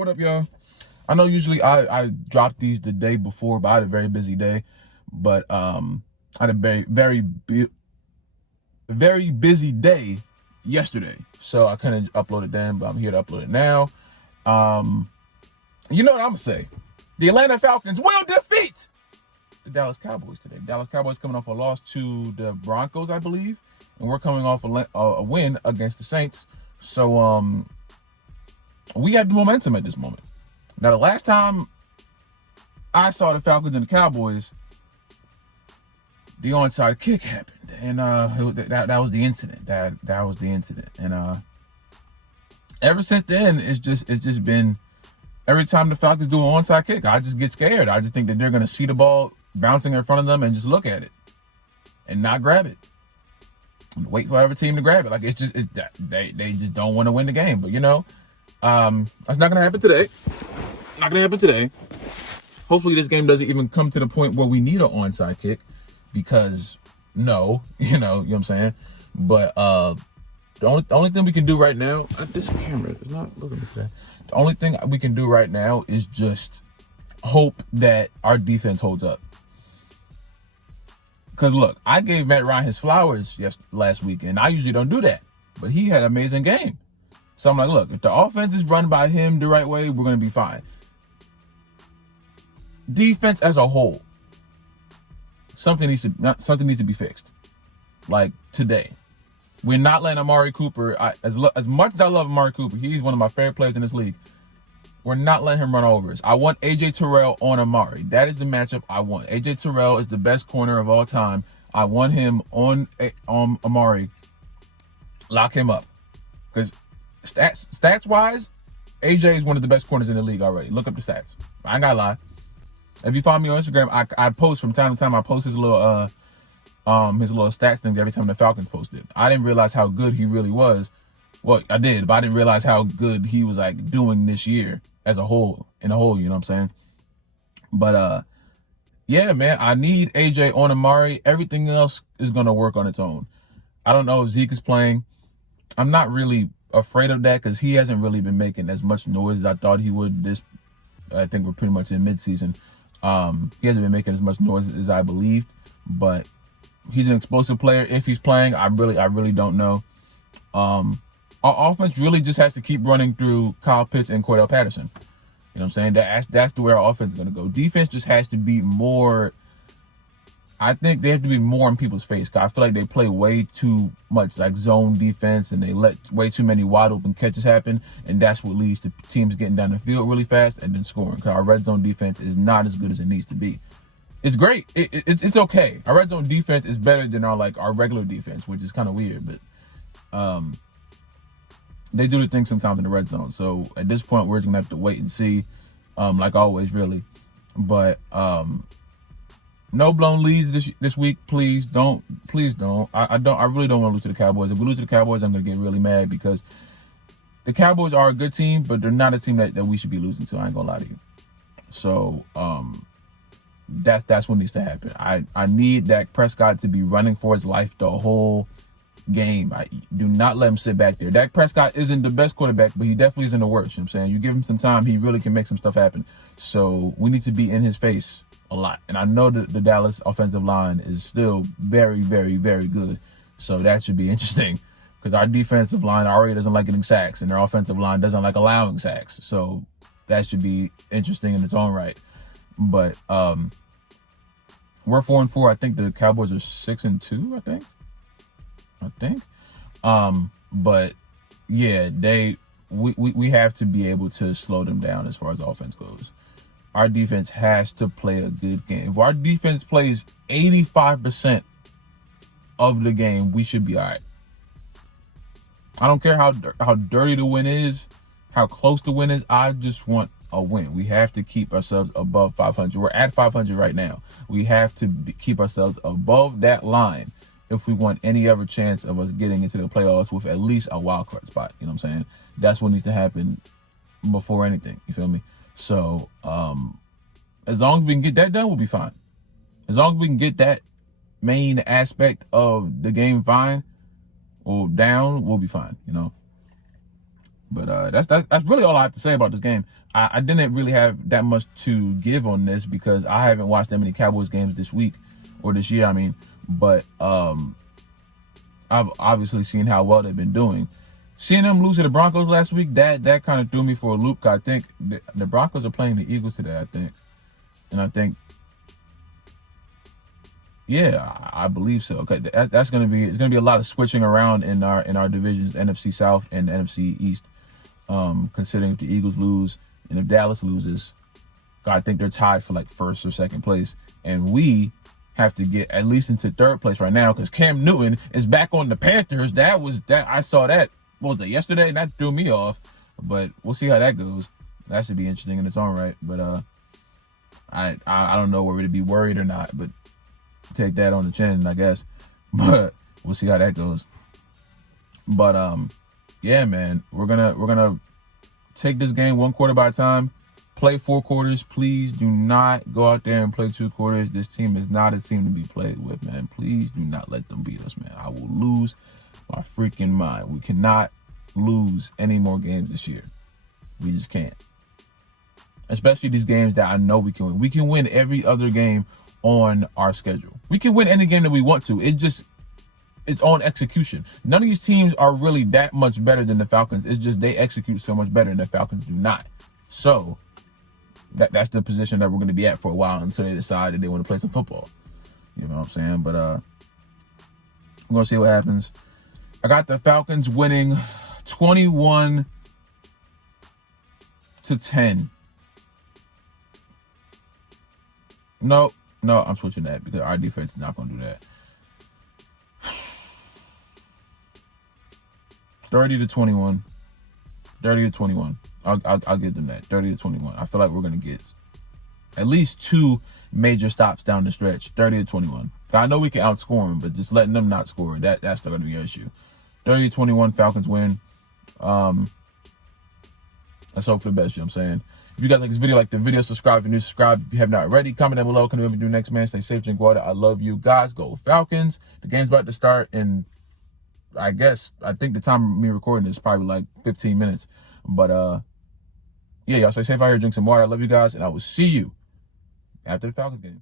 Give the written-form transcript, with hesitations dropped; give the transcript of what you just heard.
What up, y'all? I know usually I drop these the day before, but I had a very busy day. But I had a very busy day yesterday, so I couldn't upload it then. But I'm here to upload it now. You know what I'm gonna say? The Atlanta Falcons will defeat the Dallas Cowboys today. Dallas Cowboys coming off a loss to the Broncos, I believe, and we're coming off a win against the Saints. So we have the momentum at this moment. Now, the last time I saw the Falcons and the Cowboys, the onside kick happened, and that was the incident. That was the incident, and ever since then, it's just been every time the Falcons do an onside kick, I just get scared. I just think that they're gonna see the ball bouncing in front of them and just look at it and not grab it and wait for every team to grab it. Like they just don't want to win the game. But that's not gonna happen today. Not gonna happen today. Hopefully this game doesn't even come to the point where we need an onside kick, because you know what I'm saying. But the only thing we can do right now, this camera is not looking at that. The only thing we can do right now is just hope that our defense holds up. Because look, I gave Matt Ryan his flowers last week, and I usually don't do that, but he had an amazing game. So I'm like, look, if the offense is run by him the right way, we're gonna be fine. Defense as a whole, something needs to be fixed. Like today, we're not letting Amari Cooper. As much as I love Amari Cooper, he's one of my favorite players in this league. We're not letting him run over us. I want AJ Terrell on Amari. That is the matchup I want. AJ Terrell is the best corner of all time. I want him on Amari. Lock him up, because stats wise, AJ is one of the best corners in the league already. Look up the stats. I ain't gotta lie. If you follow me on Instagram, I post from time to time. I post his little stats things every time the Falcons posted. I didn't realize how good he really was. Well, I did, but I didn't realize how good he was doing this year as a whole, you know what I'm saying? But yeah, man, I need AJ on Amari. Everything else is gonna work on its own. I don't know if Zeke is playing. I'm not really afraid of that, because he hasn't really been making as much noise as I thought he would. I think we're pretty much in midseason. He hasn't been making as much noise as I believed, but he's an explosive player. If he's playing, I really don't know. Our offense really just has to keep running through Kyle Pitts and Cordell Patterson. You know what I'm saying? That's the way our offense is going to go. Defense just has to be more. I think they have to be more in people's face, because I feel like they play way too much zone defense, and they let way too many wide open catches happen, and that's what leads to teams getting down the field really fast and then scoring. Because our red zone defense is not as good as it needs to be. It's great. It's okay. Our red zone defense is better than our regular defense, which is kind of weird, but they do the thing sometimes in the red zone. So at this point, we're gonna have to wait and see, like always, really. But no blown leads this week, please don't. I really don't want to lose to the Cowboys. If we lose to the Cowboys, I'm gonna get really mad, because the Cowboys are a good team, but they're not a team that we should be losing to. I ain't gonna lie to you. So that's what needs to happen. I need Dak Prescott to be running for his life the whole game. Do not let him sit back there. Dak Prescott isn't the best quarterback, but he definitely isn't the worst. You know what I'm saying? You give him some time, he really can make some stuff happen. So we need to be in his face a lot. And I know that the Dallas offensive line is still very, very, very good. So that should be interesting, because our defensive line already doesn't like getting sacks, and their offensive line doesn't like allowing sacks. So that should be interesting in its own right. But we're 4-4. I think the Cowboys are 6-2. I think. But yeah, we have to be able to slow them down as far as offense goes. Our defense has to play a good game. If our defense plays 85% of the game, we should be all right. I don't care how dirty the win is, how close the win is. I just want a win. We have to keep ourselves above 500. We're at 500 right now. We have to keep ourselves above that line if we want any other chance of us getting into the playoffs with at least a wild card spot. You know what I'm saying? That's what needs to happen before anything. You feel me? So as long as we can get that done, we'll be fine. As long as we can get that main aspect of the game fine or down, we'll be fine, But that's really all I have to say about this game. I didn't really have that much to give on this because I haven't watched that many Cowboys games this week or this year. I mean, but I've obviously seen how well they've been doing. Seeing them lose to the Broncos last week, that kind of threw me for a loop. I think the Broncos are playing the Eagles today. I think, yeah, I believe so. Okay, it's gonna be a lot of switching around in our divisions, NFC South and NFC East. Considering if the Eagles lose and if Dallas loses, I think they're tied for like first or second place, and we have to get at least into third place right now because Cam Newton is back on the Panthers. I saw that. What was it, yesterday? That threw me off, but we'll see how that goes. That should be interesting in its own right. But I don't know whether to be worried or not, but take that on the chin, I guess. But we'll see how that goes. But yeah, man, we're gonna take this game one quarter by a time. Play 4 quarters. Please do not go out there and play 2 quarters. This team is not a team to be played with, man. Please do not let them beat us, man. I will lose my freaking mind. We cannot lose any more games this year. We just can't. Especially these games that I know we can win. We can win every other game on our schedule. We can win any game that we want to. It's on execution. None of these teams are really that much better than the Falcons. It's just they execute so much better and the Falcons do not. So that's the position that we're going to be at for a while until they decide that they want to play some football. You know what I'm saying? But we're going to see what happens. I got the Falcons winning 21-10. No, I'm switching that because our defense is not going to do that. 30-21. 30-21. I'll give them that. 30-21. I feel like we're gonna get at least 2 major stops down the stretch. 30-21. I know we can outscore them, but just letting them not score, that's still gonna be an issue. 30-21. Falcons win. Let's hope for the best. You know what I'm saying? If you guys like this video, like the video, subscribe if you're new, subscribe if you have not already. Comment down below. Can we do next, man? Stay safe, drink water. I love you guys. Go Falcons. The game's about to start in, I think the time of me recording is probably like 15 minutes. But yeah, y'all stay safe out here, drink some water. I love you guys, and I will see you after the Falcons game.